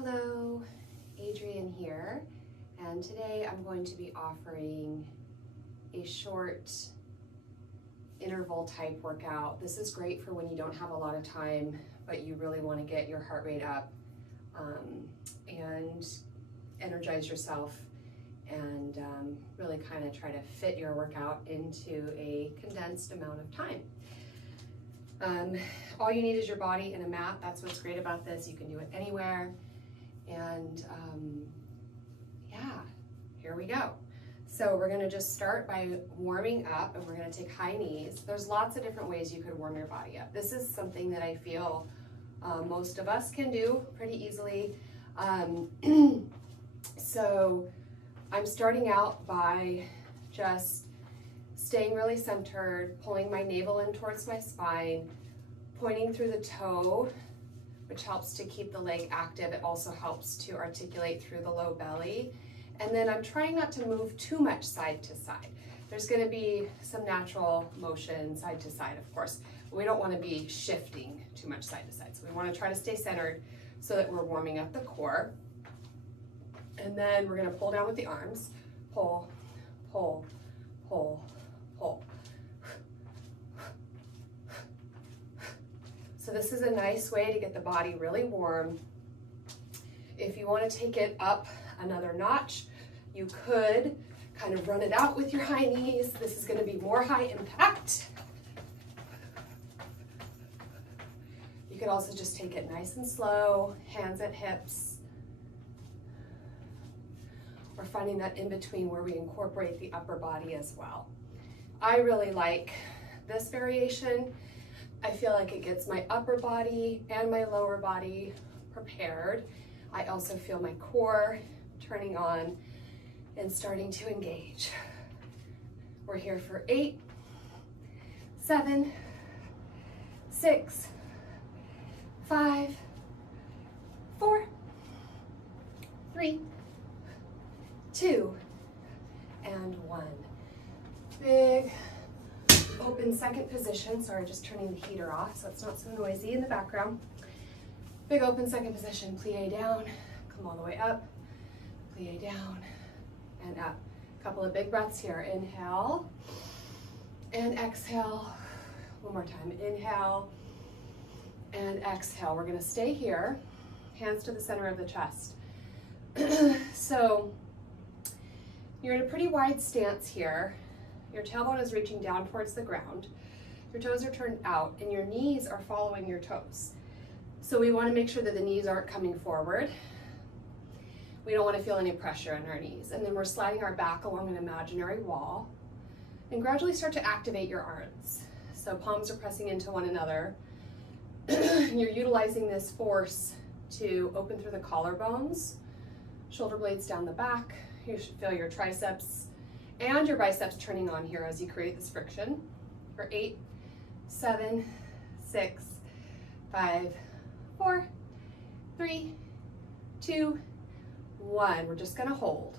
Hello, Adrienne here, and today I'm going to be offering a short interval type workout. This is great for when you don't have a lot of time, but you really want to get your heart rate up and energize yourself and really kind of try to fit your workout into a condensed amount of time. All you need is your body and a mat. That's what's great about this. You can do it anywhere. And yeah, here we go. So we're gonna just start by warming up, and we're gonna take high knees. There's lots of different ways you could warm your body up. This is something that I feel most of us can do pretty easily. So I'm starting out by just staying really centered, pulling my navel in towards my spine, pointing through the toe, which helps to keep the leg active. It also helps to articulate through the low belly. And then I'm trying not to move too much side to side. There's gonna be some natural motion side to side, of course. We don't wanna be shifting too much side to side. So we wanna try to stay centered so that we're warming up the core. And then we're gonna pull down with the arms. Pull, pull, pull, pull. So this is a nice way to get the body really warm. If you want to take it up another notch, you could kind of run it out with your high knees. This is going to be more high impact. You could also just take it nice and slow, hands at hips. We're finding that in between where we incorporate the upper body as well. I really like this variation. I feel like it gets my upper body and my lower body prepared. I also feel my core turning on and starting to engage. We're here for 8, 7, 6, 5, 4, 3, 2, and 1. Big open second position. Sorry, just turning the heater off so it's not so noisy in the background. Big open second position, plie down, come all the way up, plie down, and up. A couple of big breaths here. Inhale and exhale. One more time. Inhale and exhale. We're gonna stay here, hands to the center of the chest. So you're in a pretty wide stance here. Your tailbone is reaching down towards the ground. Your toes are turned out and your knees are following your toes. So we want to make sure that the knees aren't coming forward. We don't want to feel any pressure in our knees. And then we're sliding our back along an imaginary wall and gradually start to activate your arms. So palms are pressing into one another. You're utilizing this force to open through the collarbones, shoulder blades down the back. You should feel your triceps and your biceps turning on here as you create this friction. For 8, 7, 6, 5, 4, 3, 2, 1. We're just gonna hold.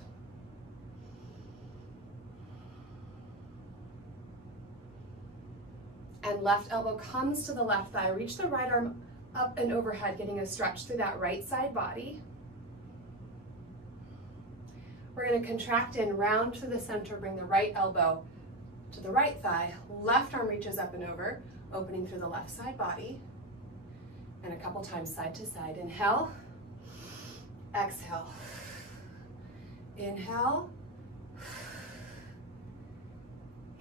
And left elbow comes to the left thigh. Reach the right arm up and overhead, getting a stretch through that right side body. We're going to contract in, round to the center, bring the right elbow to the right thigh. Left arm reaches up and over, opening through the left side body. And a couple times side to side. Inhale, exhale. Inhale.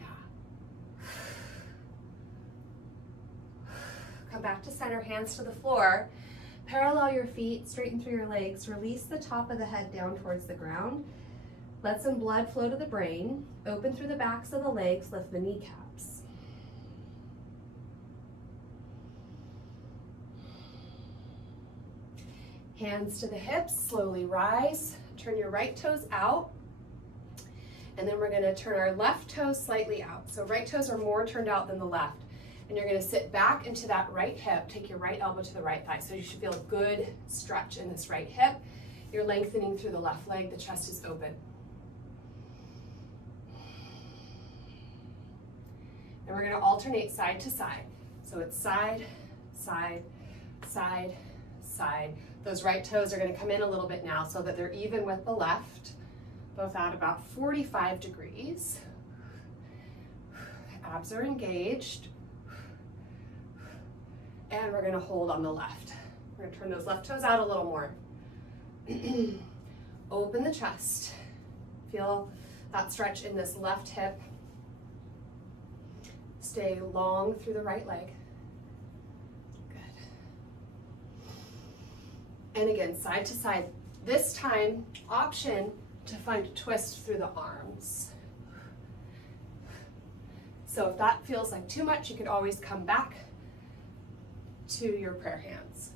Yeah. Come back to center, hands to the floor. Parallel your feet, straighten through your legs. Release the top of the head down towards the ground. Let some blood flow to the brain. Open through the backs of the legs, lift the kneecaps. Hands to the hips, slowly rise. Turn your right toes out. And then we're gonna turn our left toes slightly out. So right toes are more turned out than the left. And you're gonna sit back into that right hip, take your right elbow to the right thigh. So you should feel a good stretch in this right hip. You're lengthening through the left leg, the chest is open. And we're gonna alternate side to side. So it's side, side, side, side. Those right toes are going to come in a little bit now so that they're even with the left, both at about 45 degrees. Abs are engaged. And we're going to hold on the left. We're going to turn those left toes out a little more. Open the chest. Feel that stretch in this left hip. Stay long through the right leg. Good. And again, side to side. This time, option to find a twist through the arms. So if that feels like too much, you could always come back to your prayer hands.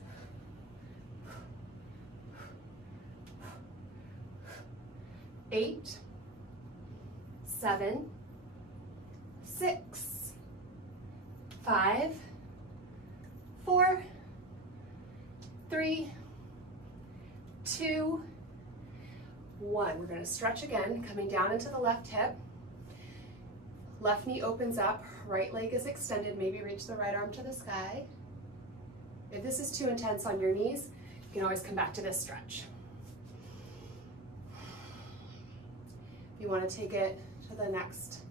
8, 7, 6, 5, 4, 3, 2, 1. We're going to stretch again, coming down into the left hip. Left knee opens up, right leg is extended, maybe reach the right arm to the sky. If this is too intense on your knees, you can always come back to this stretch. If you want to take it to the next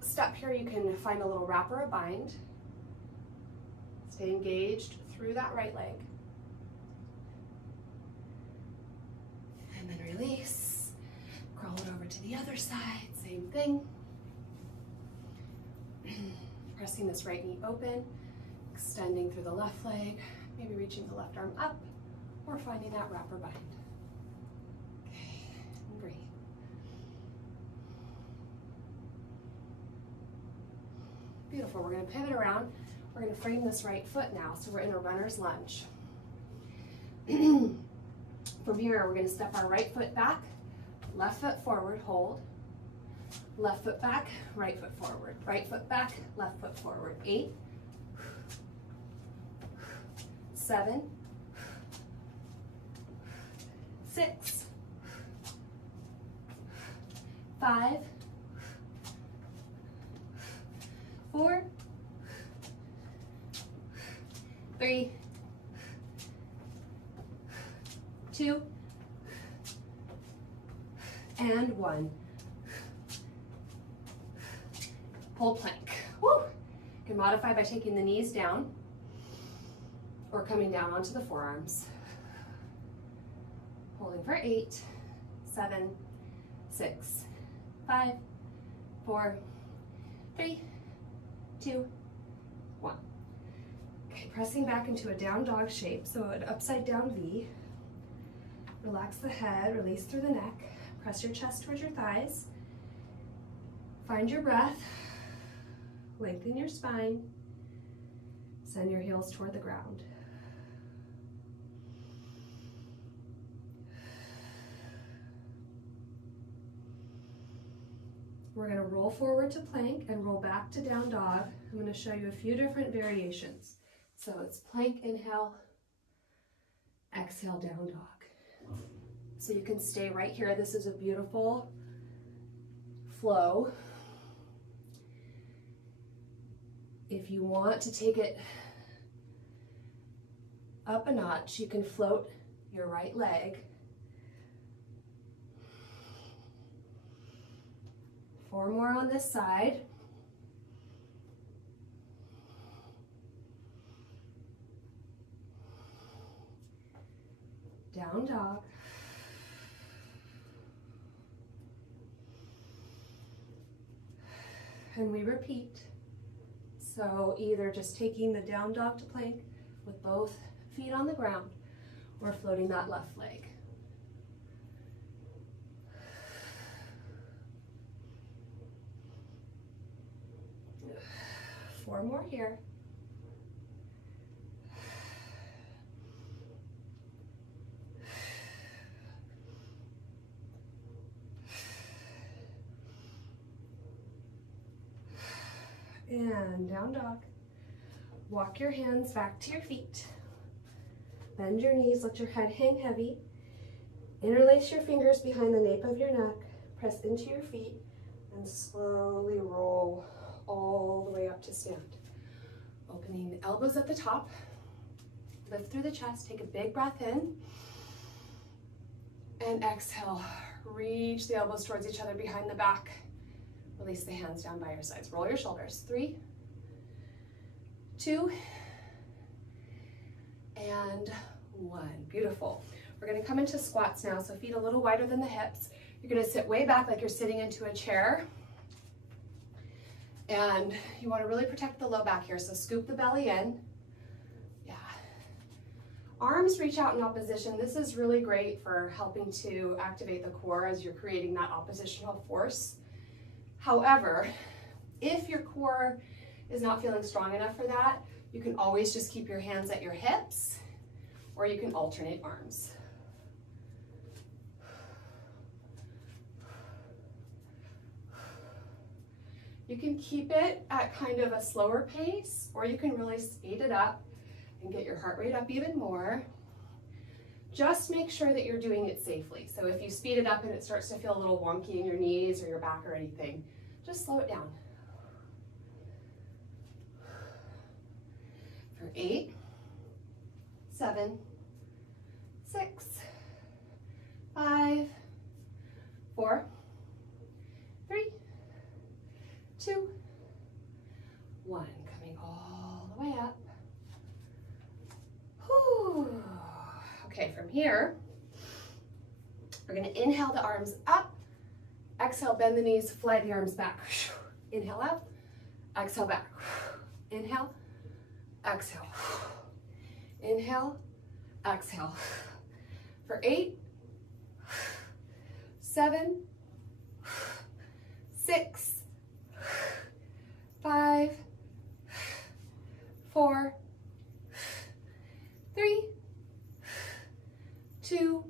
step here, you can find a little wrap or a bind. Stay engaged through that right leg. And then release. Crawl it over to the other side, same thing. Pressing this right knee open, extending through the left leg, maybe reaching the left arm up, or finding that wrap or bind. Okay, and breathe. Beautiful, we're gonna pivot around. We're gonna frame this right foot now, so we're in a runner's lunge. From here, we're gonna step our right foot back, left foot forward, hold. Left foot back, right foot forward. Right foot back, left foot forward. 8, 7, 6, 5, 4, 3, 2, and 1. Pull plank. Woo! You can modify by taking the knees down or coming down onto the forearms. Holding for 8, 7, 6, 5, 4, 3, 2, 1. Okay, pressing back into a down dog shape, so an upside down V. Relax the head, release through the neck. Press your chest towards your thighs. Find your breath. Lengthen your spine. Send your heels toward the ground. We're going to roll forward to plank and roll back to down dog. I'm going to show you a few different variations. So it's plank, inhale, exhale, down dog. So you can stay right here. This is a beautiful flow. If you want to take it up a notch, you can float your right leg. 4 more on this side. Down dog. And we repeat. So either just taking the down dog to plank with both feet on the ground or floating that left leg. Four more here. And down dog. Walk your hands back to your feet. Bend your knees, let your head hang heavy. Interlace your fingers behind the nape of your neck. Press into your feet and slowly roll all the way up to stand. Opening the elbows at the top. Lift through the chest, take a big breath in, and exhale. Reach the elbows towards each other behind the back. Release the hands down by your sides. Roll your shoulders. 3, 2, and 1. Beautiful. We're gonna come into squats now, so feet a little wider than the hips. You're gonna sit way back like you're sitting into a chair. And you wanna really protect the low back here, so scoop the belly in. Yeah. Arms reach out in opposition. This is really great for helping to activate the core as you're creating that oppositional force. However, if your core is not feeling strong enough for that, you can always just keep your hands at your hips, or you can alternate arms. You can keep it at kind of a slower pace, or you can really speed it up and get your heart rate up even more. Just make sure that you're doing it safely. So if you speed it up and it starts to feel a little wonky in your knees or your back or anything, just slow it down. For 8, 7, 6, 5, 4, 3, 2, 1. Coming all the way up. Whew. Okay, from here, we're going to inhale the arms up. Exhale, bend the knees, fly the arms back. Inhale out. Exhale back. Inhale. Exhale. Inhale. Exhale. For 8, 7, 6, 5, 4, 3, 2,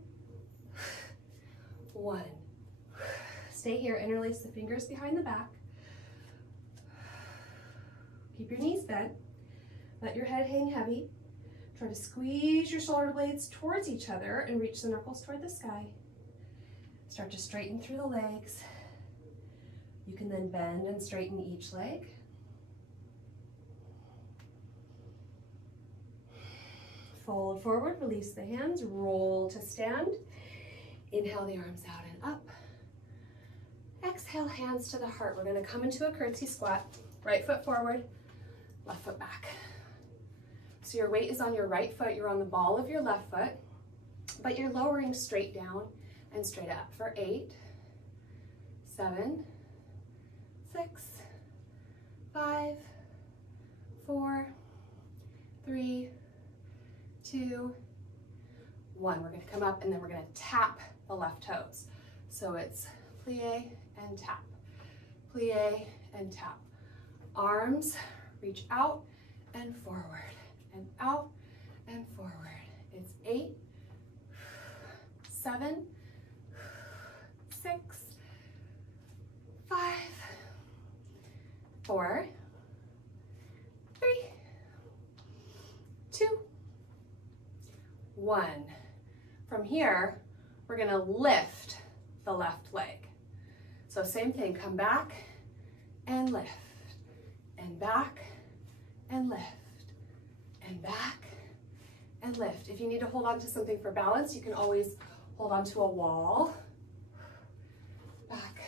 1. Stay here, interlace the fingers behind the back. Keep your knees bent. Let your head hang heavy. Try to squeeze your shoulder blades towards each other and reach the knuckles toward the sky. Start to straighten through the legs. You can then bend and straighten each leg. Fold forward, release the hands, roll to stand. Inhale the arms out and up. Exhale, hands to the heart. We're gonna come into a curtsy squat. Right foot forward, left foot back. So your weight is on your right foot, you're on the ball of your left foot, but you're lowering straight down and straight up for 8, 7, 6, 5, 4, 3, 2, 1. We're going to come up and then we're going to tap the left toes. So it's plie and tap, plie and tap. Arms reach out and forward and out and forward. It's 8, 7, 6, 5, 4, 3, 2, 1. From here, we're gonna lift the left leg. So same thing, come back and lift, and back and lift, and back and lift. If you need to hold on to something for balance, you can always hold on to a wall. Back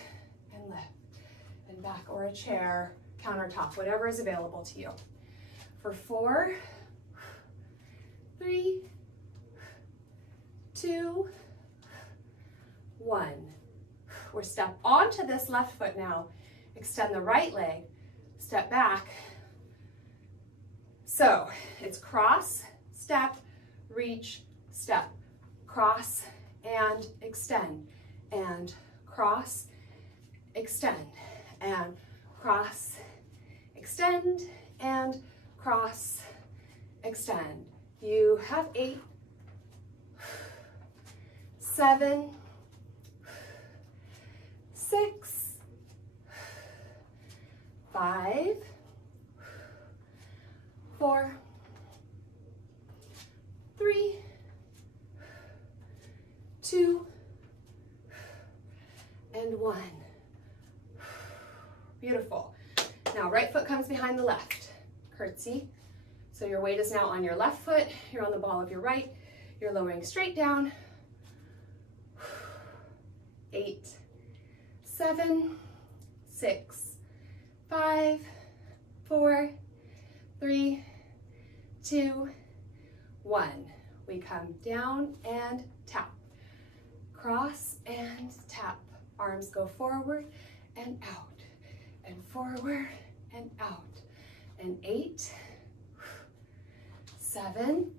and lift, and back, or a chair, countertop, whatever is available to you. For 4, 3, 2, 1. We're step onto this left foot now. Extend the right leg, step back. So it's cross, step, reach, step, cross and extend, and cross, extend, and cross, extend, and cross, extend. You have 8, 7, 6, 5, 4, 3, 2, and 1. Beautiful. Now right foot comes behind the left. Curtsy. So So your weight is now on your left foot, you're on the ball of your right, you're lowering straight down. 8, 7, 6, 5, 4, 3, 2, 1. We come down and tap. Cross and tap. Arms go forward and out, and forward and out. And 8, 7,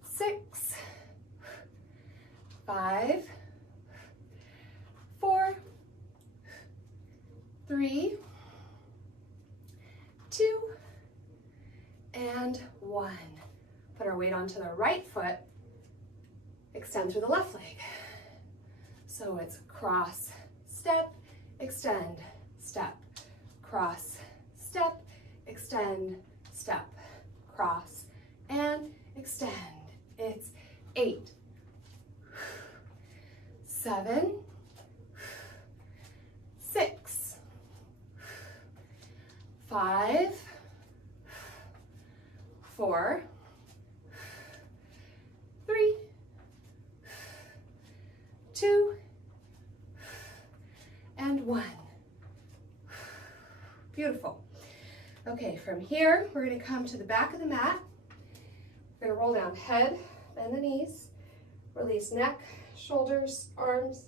6, 5, 4, 3, 2, and 1. Put our weight onto the right foot. Extend through the left leg. So it's cross, step, extend, step, cross, step, extend, step, cross, and extend. It's 8, 7, 6, 5, 4, 3, 2, and 1. Beautiful. Okay, from here, we're going to come to the back of the mat. We're going to roll down head, bend the knees, release neck, shoulders, arms,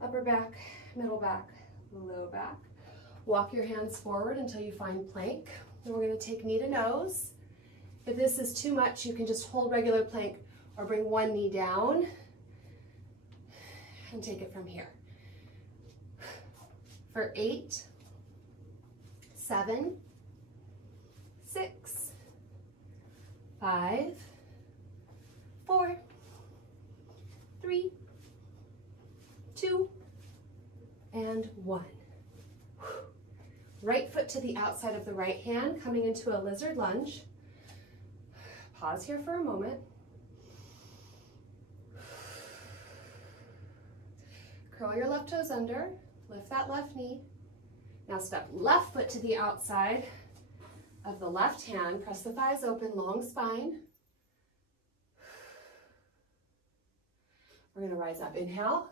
upper back, middle back, low back. Walk your hands forward until you find plank. Then we're going to take knee to nose. If this is too much, you can just hold regular plank or bring one knee down and take it from here. For 8, 7, 6, 5, 4, 3, 2, and 1. Right foot to the outside of the right hand, coming into a lizard lunge. Pause here for a moment. Curl your left toes under, lift that left knee. Now step left foot to the outside of the left hand, press the thighs open, long spine. We're going to rise up, inhale,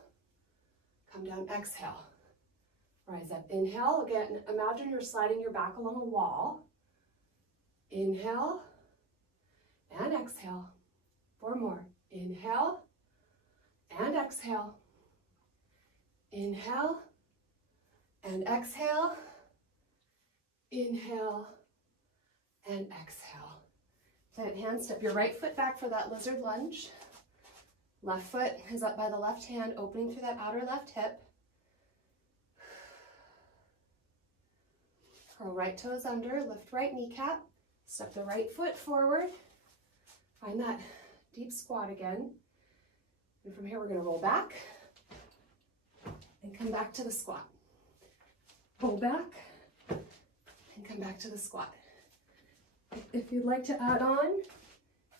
come down, exhale. Rise up, inhale, again, imagine you're sliding your back along a wall. Inhale and exhale. 4 more. Inhale and exhale. Inhale and exhale. Inhale and exhale. Plant hand, step your right foot back for that lizard lunge. Left foot is up by the left hand, opening through that outer left hip. Curl right toes under, lift right kneecap. Step the right foot forward. Find that deep squat again. And from here, we're going to roll back and come back to the squat. Roll back and come back to the squat. If you'd like to add on,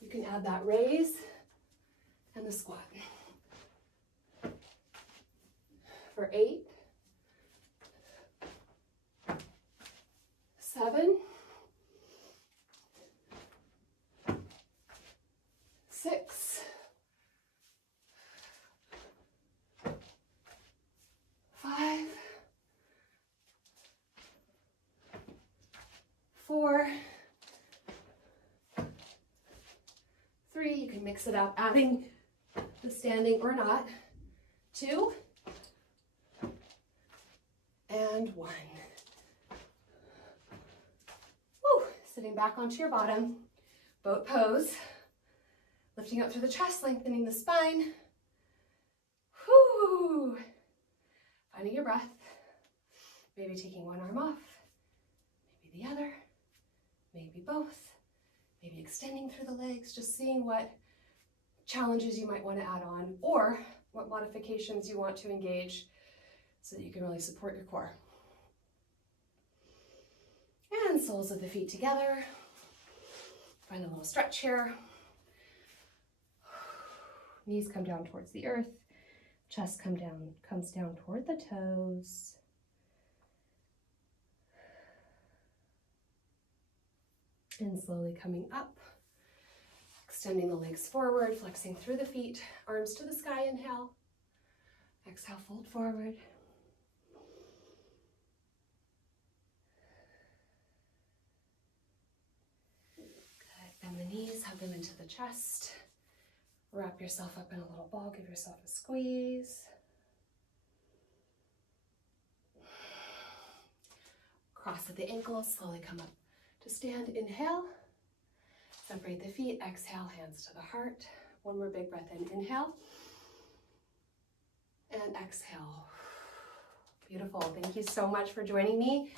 you can add that raise and the squat. For 8, 7, 6, 5, 4, 3, you can mix it up, adding the standing or not. 2, and 1. Woo. Sitting back onto your bottom, boat pose, lifting up through the chest, lengthening the spine. Whoo. Finding your breath, maybe taking one arm off, maybe the other, maybe both, maybe extending through the legs, just seeing what challenges you might want to add on or what modifications you want to engage so that you can really support your core. And soles of the feet together. Find a little stretch here. Knees come down towards the earth. Chest comes down toward the toes. And slowly coming up, extending the legs forward, flexing through the feet, arms to the sky, inhale. Exhale, fold forward. Good, bend the knees, hug them into the chest. Wrap yourself up in a little ball, give yourself a squeeze. Cross at the ankles, slowly come up to stand, inhale. Separate the feet, exhale, hands to the heart. One more big breath in, inhale. And exhale. Beautiful, thank you so much for joining me.